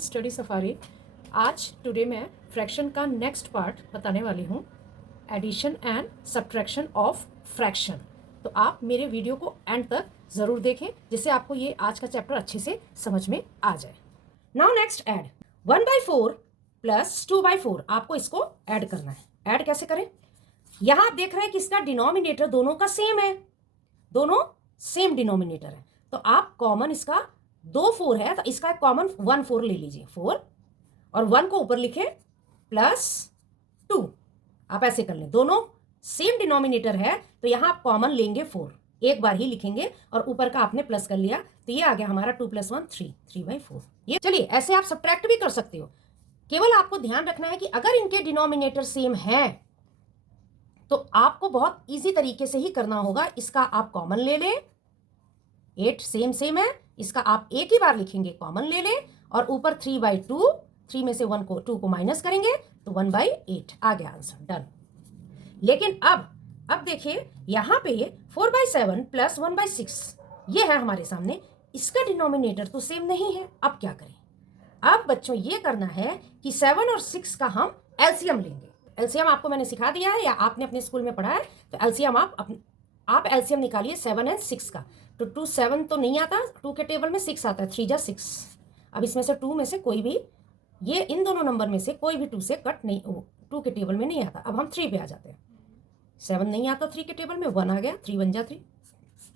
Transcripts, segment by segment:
Study Safari. आज today मैं fraction का नेक्स्ट पार्ट बताने वाली हूँ, addition and subtraction of fraction. तो आप मेरे वीडियो को एंड तक ज़रूर देखें जिससे आपको ये आज का चैप्टर अच्छे से समझ में आ जाए। Now next add 1/4 plus 2/4। आपको इसको ऐड करना है। ऐड कैसे करें? यहाँ आप देख रहे हैं कि इसका डिनोमिनेटर दोनों का सेम है, दोनों सेम डिनोमिनेटर है। तो आप कॉमन इसका 2 4 है तो इसका कॉमन 1 4 ले लीजिए, 4 और 1 को ऊपर लिखे प्लस 2। आप ऐसे कर लें, दोनों सेम डिनोमिनेटर है तो यहां आप कॉमन लेंगे 4, एक बार ही लिखेंगे और ऊपर का आपने प्लस कर लिया तो ये आ गया हमारा 2 + 1 3, 3/4। ये चलिए ऐसे आप सब्ट्रैक्ट भी कर सकते हो। केवल आपको ध्यान रखना है कि अगर इनके डिनोमिनेटर सेम है तो आपको बहुत इजी तरीके से ही करना होगा। इसका आप कॉमन ले लें, 8 सेम है, इसका आप एक ही बार लिखेंगे, कॉमन ले लें और ऊपर 3/2, 3 में से 2 को माइनस करेंगे तो 1/8 आ गया आंसर, डन। लेकिन अब देखिए यहाँ पे 4/7 प्लस 1/6 ये है हमारे सामने, इसका डिनोमिनेटर तो सेम नहीं है। अब क्या करें? अब बच्चों ये करना है कि 7 और 6 का हम एलसीएम लेंगे। एलसीएम आपको मैंने सिखा दिया है या आपने अपने स्कूल में पढ़ा है, तो एलसीएम आप एलसीएम निकालिए 7 और 6 का। तो 2 7 तो नहीं आता, 2 के टेबल में 6 आता है, 3 × 6। अब इसमें से 2 में से कोई भी, ये इन दोनों नंबर में से कोई भी 2 से कट नहीं, 2 के टेबल में नहीं आता। अब हम 3 पे आ जाते हैं। 7 नहीं आता 3 के टेबल में, 1 आ गया, 3 1 जा 3।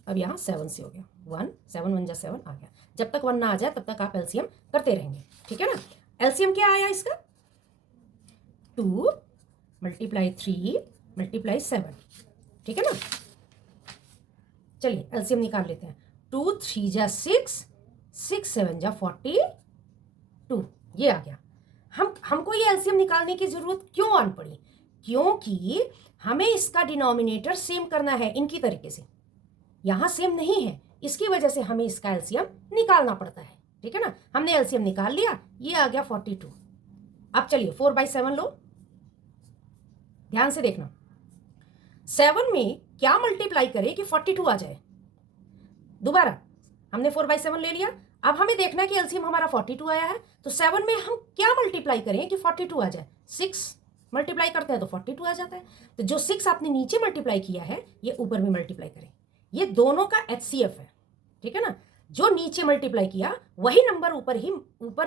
अब यहाँ 7 से हो गया 1, 7 1 जा 7 आ गया। जब तक 1 ना आ जाए तब तक आप एलसीएम करते रहेंगे, ठीक है ना। एलसीएम क्या आया इसका? 2 × 3 × 7, ठीक है ना। चलिए एलसीएम निकाल लेते हैं। 2 3 जा 6, 6 7 जा 42, ये आ गया। हमको ये एलसीएम निकालने की जरूरत क्यों आन पड़ी? क्योंकि हमें इसका डिनोमिनेटर सेम करना है इनकी तरीके से। यहां सेम नहीं है, इसकी वजह से हमें इसका एलसीएम निकालना पड़ता है, ठीक है ना। हमने एलसीएम निकाल लिया, ये आ गया 42। अब चलिए 4/7 लो, ध्यान से देखना। 7 में क्या मल्टीप्लाई करें कि 42 आ जाए? दोबारा हमने 4/7 ले लिया, अब हमें देखना है कि एलसीएम हमारा 42 आया है, तो 7 में हम क्या मल्टीप्लाई करें कि 42 आ जाए? 6 मल्टीप्लाई करते हैं तो 42 आ जाता है। तो जो 6 आपने नीचे मल्टीप्लाई किया है ये ऊपर भी मल्टीप्लाई करें। ये दोनों का HCF है, ठीक है ना। जो नीचे मल्टीप्लाई किया वही नंबर ऊपर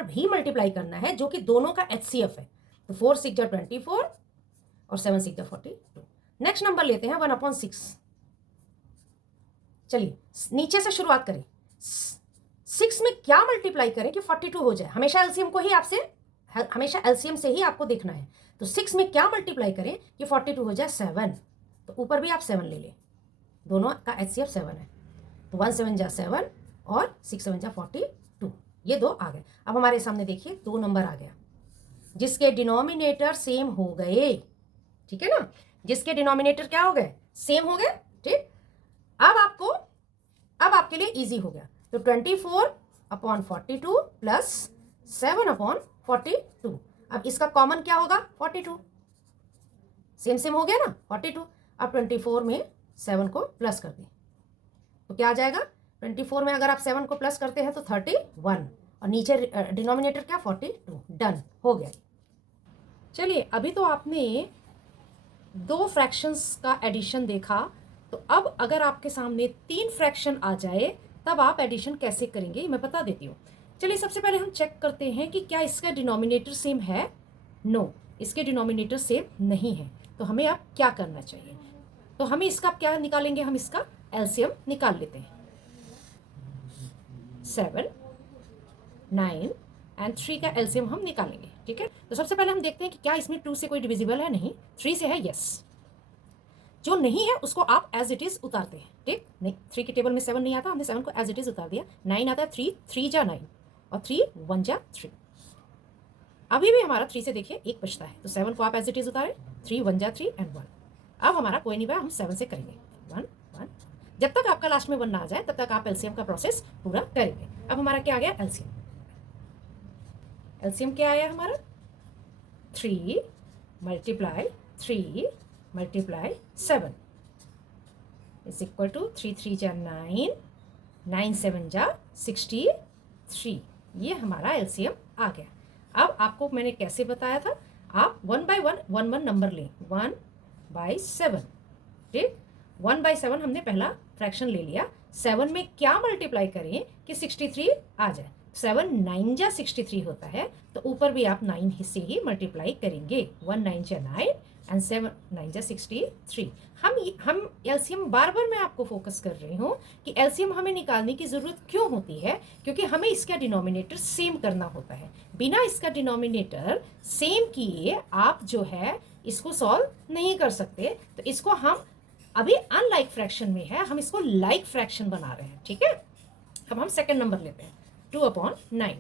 भी मल्टीप्लाई करना है, जो कि दोनों का HCF है। तो 4 6 जा 24 और 7 6 जा 42। नेक्स्ट नंबर लेते हैं 1/6। चलिए नीचे से शुरुआत करें। 6 में क्या मल्टीप्लाई करें कि 42 हो जाए? हमेशा एलसीएम से ही आपको देखना है। तो 6 में क्या मल्टीप्लाई करें कि 42 हो जाए? 7। तो ऊपर भी आप 7 ले लें, दोनों का HCF 7 है। तो 1 7 जा 7 और 6 7 जा 42, ये 2 आ गए। अब हमारे सामने देखिए 2 नंबर आ गया जिसके डिनोमिनेटर सेम हो गए, ठीक है ना। जिसके डिनोमिनेटर क्या हो गए? सेम हो गए, ठीक। अब आपके लिए इजी हो गया। तो 24/42 प्लस 7/42। अब इसका कॉमन क्या होगा? 42, सेम हो गया ना 42। अब 24 में 7 को प्लस कर दें तो क्या आ जाएगा? 24 में अगर आप 7 को प्लस करते हैं तो 31 और नीचे डिनोमिनेटर क्या? 42, डन हो गया। चलिए अभी तो आपने 2 फ्रैक्शंस का एडिशन देखा, तो अब अगर आपके सामने 3 फ्रैक्शन आ जाए तब आप एडिशन कैसे करेंगे मैं बता देती हूँ। चलिए सबसे पहले हम चेक करते हैं कि क्या इसका डिनोमिनेटर सेम है। नो, इसके डिनोमिनेटर सेम नहीं है। तो हमें अब क्या करना चाहिए? तो हमें इसका क्या निकालेंगे? हम इसका एलसीएम निकाल लेते हैं। 7 9 और 3 का एलसीएम हम निकालेंगे, ठीक है। तो सबसे पहले हम देखते हैं कि क्या इसमें 2 से कोई डिविजिबल है? नहीं। 3 से है, यस। जो नहीं है उसको आप एज इट इज उतारते हैं, ठीक। नहीं, 3 के टेबल में 7 नहीं आता, हमने 7 को एज इट इज उतार दिया। 9 आता है, 3 जा 9 और 3 1 जा 3। अभी भी हमारा 3 से देखिए 1 बचता है, तो 7 को आप एज इट इज उतारें, 3 1 जा 3 एंड 1। अब हमारा कोई नहीं हुआ, हम 7 से करेंगे 1 1। जब तक आपका लास्ट में 1 ना आ जाए तब तक आप एलसीएम का प्रोसेस पूरा करेंगे। अब हमारा क्या आ गया? एलसीएम क्या आया हमारा? 3 × 3 × 7 इज इक्वल टू 3 3 जा 9, 9 7 जा 63। ये हमारा एलसीएम आ गया। अब आपको मैंने कैसे बताया था, आप 1 बाय 1 1 1 नंबर लें, 1/7, ठीक। 1/7 हमने पहला फ्रैक्शन ले लिया। 7 में क्या मल्टीप्लाई करें कि 63 आ जाए। 7 9 जा 63 होता है, तो ऊपर भी आप 9 से ही मल्टीप्लाई करेंगे। 1 9 जा 9 एंड 7 9 जा 63। हम एलसीएम बार बार मैं आपको फोकस कर रही हूँ कि एलसीएम हमें निकालने की ज़रूरत क्यों होती है, क्योंकि हमें इसका डिनोमिनेटर सेम करना होता है। बिना इसका डिनोमिनेटर सेम किए आप जो है इसको सॉल्व नहीं कर सकते। तो इसको हम अभी अनलाइक फ्रैक्शन में है, हम इसको लाइक फ्रैक्शन बना रहे हैं, ठीक है। अब हम सेकंड नंबर लेते हैं, 2/9।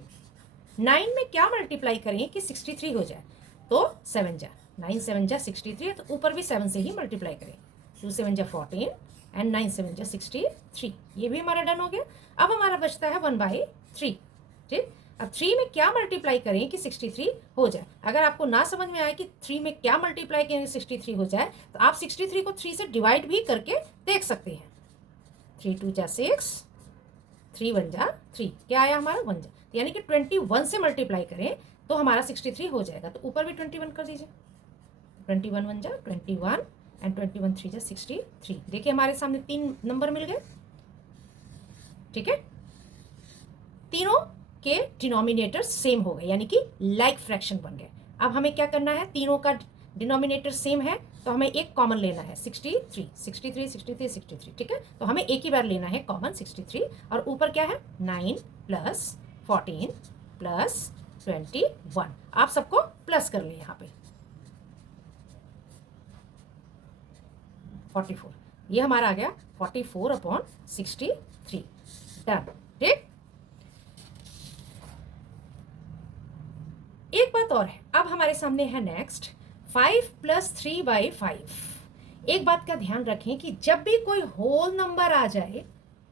9 में क्या मल्टीप्लाई करें कि 63 हो जाए, तो 7 जा 9 7 जा 63, तो ऊपर भी 7 से ही मल्टीप्लाई करें। 2 7 जा 14 एंड 9 7 जा 63। ये भी हमारा डन हो गया। अब हमारा बचता है 1/3, ठीक। अब 3 में क्या मल्टीप्लाई करें कि 63 हो जाए। अगर आपको ना समझ में आए कि 3 में क्या मल्टीप्लाई करें 63 हो जाए, तो आप 63 को 3 से डिवाइड भी करके देख सकते हैं। 3 2 जा 6, 3 1 जा 3, क्या आया हमारा 1 जा, यानी कि 21 से मल्टीप्लाई करें तो हमारा 63 हो जाएगा। तो ऊपर भी 21 कर दीजिए। 21 1 जा 21 एंड 21 3 जा 63। देखिए हमारे सामने 3 नंबर मिल गए, ठीक है। तीनों के डिनोमिनेटर सेम हो गए, यानी कि लाइक फ्रैक्शन बन गए। अब हमें क्या करना है, तीनों का डिनोमिनेटर सेम है तो हमें एक कॉमन लेना है, 63 63 63 63, ठीक है। तो हमें एक ही बार लेना है कॉमन 63, और ऊपर क्या है 9 प्लस 14 प्लस 21। आप सबको प्लस कर लें यहाँ पे 44, ये हमारा आ गया 44/63, डन, ठीक। एक बात और है, अब हमारे सामने है नेक्स्ट 5 + 3/5। एक बात का ध्यान रखें कि जब भी कोई होल नंबर आ जाए,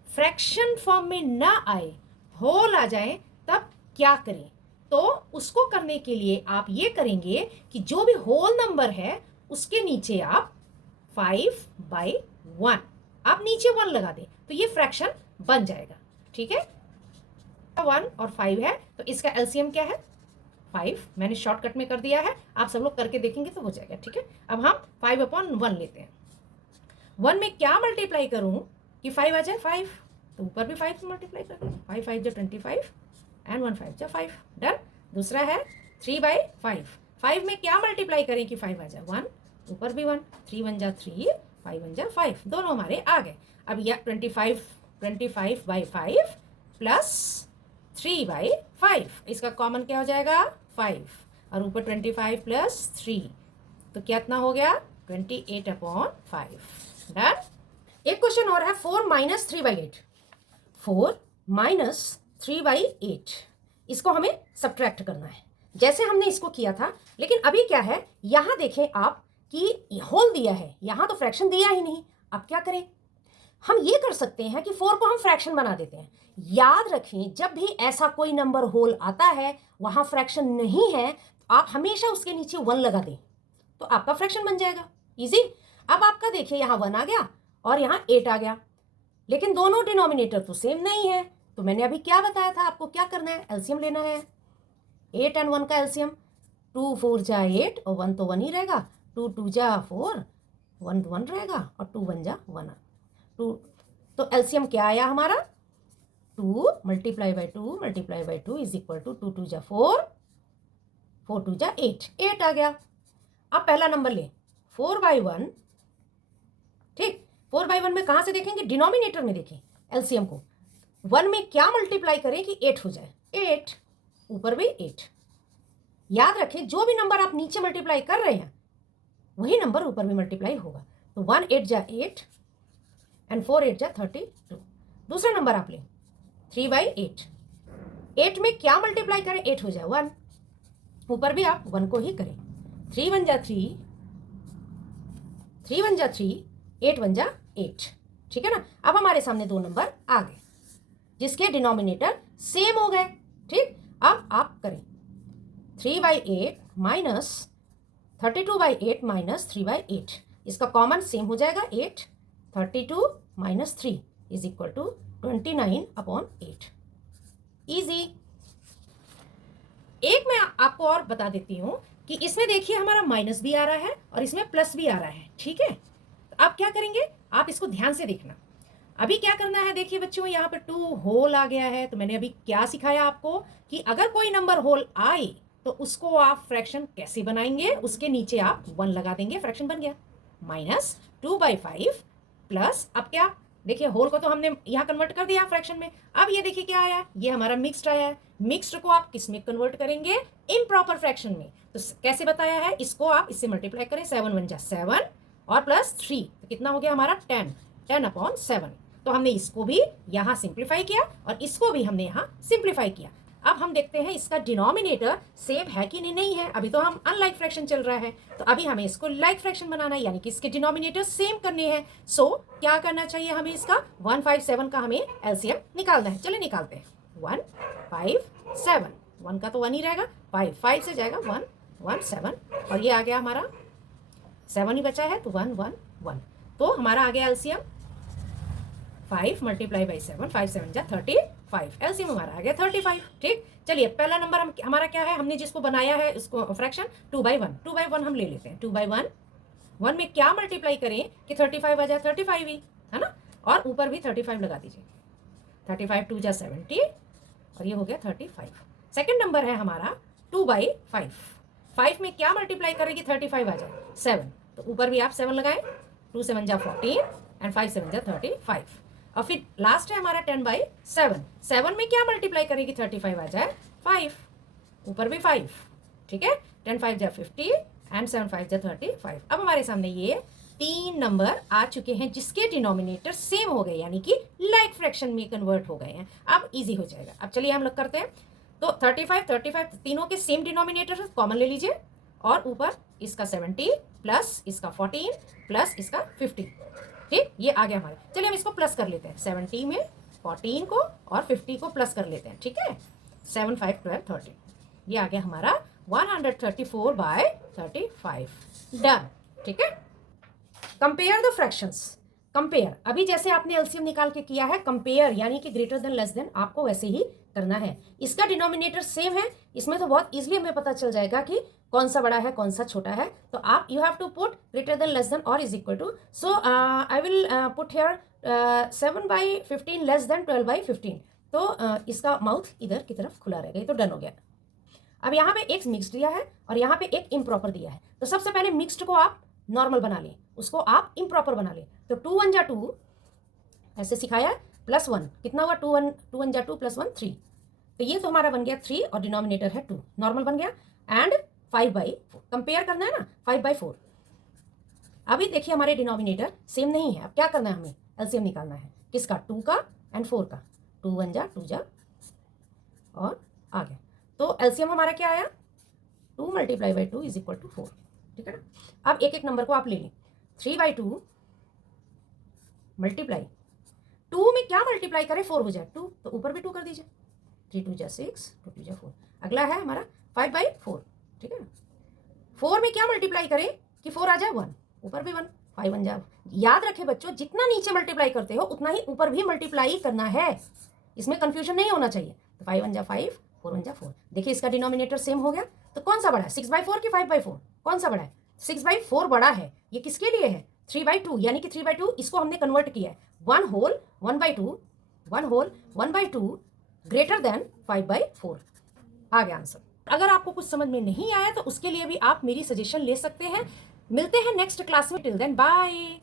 फ्रैक्शन फॉर्म में ना आए, होल आ जाए, तब क्या करें। तो उसको करने के लिए आप ये करेंगे कि जो भी होल नंबर है उसके नीचे आप 5/1 आप नीचे 1 लगा दें, तो ये फ्रैक्शन बन जाएगा, ठीक है। 1 और 5 है, तो इसका एलसीएम क्या है 5। मैंने शॉर्टकट में कर दिया है, आप सब लोग करके देखेंगे तो हो जाएगा, ठीक है। अब हम 5/1 लेते हैं। 1 में क्या मल्टीप्लाई करूं कि 5 आ जाए, 5, तो ऊपर भी 5 मल्टीप्लाई कर दूँ, 5 5 जा 25 एंड 1 5 जा 5, डन। दूसरा है 3/5। 5 में क्या मल्टीप्लाई करें कि 5 आ जाए, 1, ऊपर भी 1, 3 1 जा 3, 5 1 जा 5, दोनों हमारे आ गए। अब यह 25/5 प्लस 3/5, इसका कॉमन क्या हो जाएगा 5, और ऊपर 25 प्लस 3, तो कितना हो गया 28/5, डन। एक क्वेश्चन और है 4 - 3/8। 4 - 3/8, इसको हमें सब्ट्रैक्ट करना है, जैसे हमने इसको किया था। लेकिन अभी क्या है, यहां देखें आप कि होल दिया है, यहां तो फ्रैक्शन दिया ही नहीं। अब क्या करें, हम ये कर सकते हैं कि 4 को हम फ्रैक्शन बना देते हैं। याद रखें, जब भी ऐसा कोई नंबर होल आता है, वहां फ्रैक्शन नहीं है, तो आप हमेशा उसके नीचे 1 लगा दें, तो आपका फ्रैक्शन बन जाएगा, इजी। अब आपका देखिए यहाँ 1 आ गया और यहाँ 8 आ गया, लेकिन दोनों डिनोमिनेटर तो सेम नहीं है। तो मैंने अभी क्या बताया था आपको, क्या करना है, एलसीएम लेना है। 8 और 1 का एलसीएम, 2 4 जा 8 और 1 तो 1 ही रहेगा, 2 2 जा 4, 1 1 रहेगा और 2 1 जा 1, 2। तो एलसीएम क्या आया हमारा, 2 × 2 × 2 इज इक्वल टू 2 2 जा 4, 4 2 जा 8, 8 आ गया। अब पहला नंबर ले 4/1, ठीक। 4/1 में कहां से देखेंगे, डिनोमिनेटर में देखें एलसीएम को। 1 में क्या मल्टीप्लाई करें कि 8 हो जाए, 8, ऊपर भी 8। याद रखें, जो भी नंबर आप नीचे मल्टीप्लाई कर रहे हैं वही नंबर ऊपर भी मल्टीप्लाई होगा। तो 1 8 जा 8 एंड 4 8 जा 32। दूसरा नंबर आप लें 3/8। 8 में क्या मल्टीप्लाई करें, 8 हो जाए 1, ऊपर भी आप 1 को ही करें। 3 1 जा 3, 3 1 जा 3, 8 1 जा 8, ठीक है ना। अब हमारे सामने दो नंबर आ गए जिसके डिनोमिनेटर सेम हो गए, ठीक। अब आप करें 3/8 माइनस 32/8 माइनस 3/8, इसका कॉमन सेम हो जाएगा 8, 32 minus 3 is equal to 29/8, easy. एक मैं आपको और बता देती हूँ कि इसमें देखिए हमारा माइनस भी आ रहा है और इसमें प्लस भी आ रहा है, ठीक है। तो आप क्या करेंगे, आप इसको ध्यान से देखना। अभी क्या करना है, देखिए बच्चों यहाँ पर 2 होल आ गया है। तो मैंने अभी क्या सिखाया आपको कि अगर कोई नंबर होल आए तो उसको आप फ्रैक्शन कैसे बनाएंगे, उसके नीचे आप 1 लगा देंगे, फ्रैक्शन बन गया। -2/5 प्लस, अब क्या देखिए होल को तो हमने यहाँ कन्वर्ट कर दिया फ्रैक्शन में। अब ये देखिए क्या आया, ये हमारा मिक्स्ड आया है। मिक्स्ड को आप किस में कन्वर्ट करेंगे, इम्प्रॉपर फ्रैक्शन में। तो कैसे बताया है, इसको आप इससे मल्टीप्लाई करें, 7 1 जा 7 और प्लस 3 तो कितना हो गया हमारा 10/7। तो हमने इसको भी यहाँ सिंप्लीफाई किया और इसको भी हमने यहाँ सिंप्लीफाई किया। अब हम देखते हैं इसका डिनोमिनेटर सेम है कि नहीं है। अभी तो हम अनलाइक फ्रैक्शन चल रहा है, तो अभी हमें इसको लाइक फ्रैक्शन बनाना है, यानी कि इसके डिनोमिनेटर सेम करने हैं। सो क्या करना चाहिए हमें, इसका 157 का हमें एलसीएम निकालना है। चलिए निकालते हैं। 157, 1 का तो 1 ही रहेगा, 5 से जाएगा 1 1 7 और ये आ गया हमारा 7 ही बचा है, तो 1 1 1। तो हमारा आ गया एलसीएम 5 × 7, 5 7 जा 35। एलसीएम हमारा आ गया 35। ठीक, चलिए पहला नंबर हमारा क्या है, हमने जिसको बनाया है उसको फ्रैक्शन 2/1, 2/1 हम ले लेते हैं। 2/1, 1 में क्या मल्टीप्लाई करें कि 35 आ जाए, 35 ही है ना, और ऊपर भी 35 लगा दीजिए। 35 2 जा 70 और ये हो गया 35। सेकेंड नंबर है हमारा 2/5, 5 में क्या मल्टीप्लाई करें कि 35 आ जाए, 7, तो ऊपर भी आप 7 लगाएं। 2 7 जा 14 एंड 5 7 जा 35। और फिर लास्ट है हमारा 10/7, 7 में क्या मल्टीप्लाई करेगी 35 आ जाए, 5, ऊपर भी 5, ठीक है। 10 5 जा 50 एंड 7 5 जा 35। अब हमारे सामने ये 3 नंबर आ चुके हैं जिसके डिनोमिनेटर सेम हो गए, यानी कि लाइक फ्रैक्शन में कन्वर्ट हो गए हैं। अब इजी हो जाएगा। अब चलिए हम लोग करते हैं। तो 35 तीनों के सेम डिनोमिनेटर कॉमन ले लीजिए और ऊपर इसका 70 प्लस इसका 14 प्लस इसका 50। ठीक, ये आ गया हमारे। चलिए हम इसको प्लस कर लेते हैं। 70 में 14 को और 50 को प्लस कर लेते हैं, ठीक है। 7 5 12 13, ये आ गया हमारा 134/35। डन, ठीक है। Compare the fractions. कंपेयर, अभी जैसे आपने एलसीएम निकाल के किया है, कंपेयर यानी कि ग्रेटर देन लेस देन आपको वैसे ही करना है। इसका डिनोमिनेटर सेम है, इसमें तो बहुत इजीली हमें पता चल जाएगा कि कौन सा बड़ा है कौन सा छोटा है। तो आप you have to put greater than less than और is equal to, so I will put here 7/15 less than 12/15। तो इसका माउथ इधर की तरफ खुला रहेगा, ये तो डन हो गया। अब यहाँ पे एक मिक्स्ड दिया है और यहाँ पे एक इम्प्रॉपर दिया है। तो सबसे पहले मिक्स्ड को आप नॉर्मल बना लें, उसको आप इम्प्रॉपर बना लें। तो 2 1 जा 2 ऐसे सिखाया है, +1 कितना हुआ, 2 1 जा 2 +1 3। तो ये तो हमारा बन गया 3 और डिनोमिनेटर है 2, नॉर्मल बन गया। एंड 5/4 कंपेयर करना है ना, 5/4। अभी देखिए हमारे डिनोमिनेटर सेम नहीं है। अब क्या करना है, हमें एलसीएम निकालना है किसका, 2 का एंड 4 का। 2 1 जा 2 जा और आ गया। तो एलसीएम हमारा क्या आया, 2 × 2 = 4, ठीक है ना। अब एक एक नंबर को आप ले लें। 3/2 मल्टीप्लाई 2 में क्या मल्टीप्लाई करें, 4 हो जाए 2, तो ऊपर भी 2 कर दीजिए। 3 2 जा 6, 2 2 जा 4। अगला है हमारा 5/4, ठीक है ना। 4 में क्या मल्टीप्लाई करें कि 4 आ जाए 1, ऊपर भी 1, 5 1 जा। याद रखें बच्चों, जितना नीचे मल्टीप्लाई करते हो उतना ही ऊपर भी मल्टीप्लाई करना है, इसमें कंफ्यूजन नहीं होना चाहिए। तो 5 1 जा 5, 4 1 जा 4। देखिए इसका डिनोमिनेटर सेम हो गया। तो कौन सा बड़ा है, 6/4 कि 5/4, कौन सा बड़ा है, 6/4 बड़ा है। ये किसके लिए है, 3/2, यानी कि 3/2 इसको हमने कन्वर्ट किया है। 1 होल 1/2, 1 होल 1/2 ग्रेटर देन 5/4। आ गया आंसर। अगर आपको कुछ समझ में नहीं आया तो उसके लिए भी आप मेरी सजेशन ले सकते हैं। मिलते हैं नेक्स्ट क्लास में। Till then bye.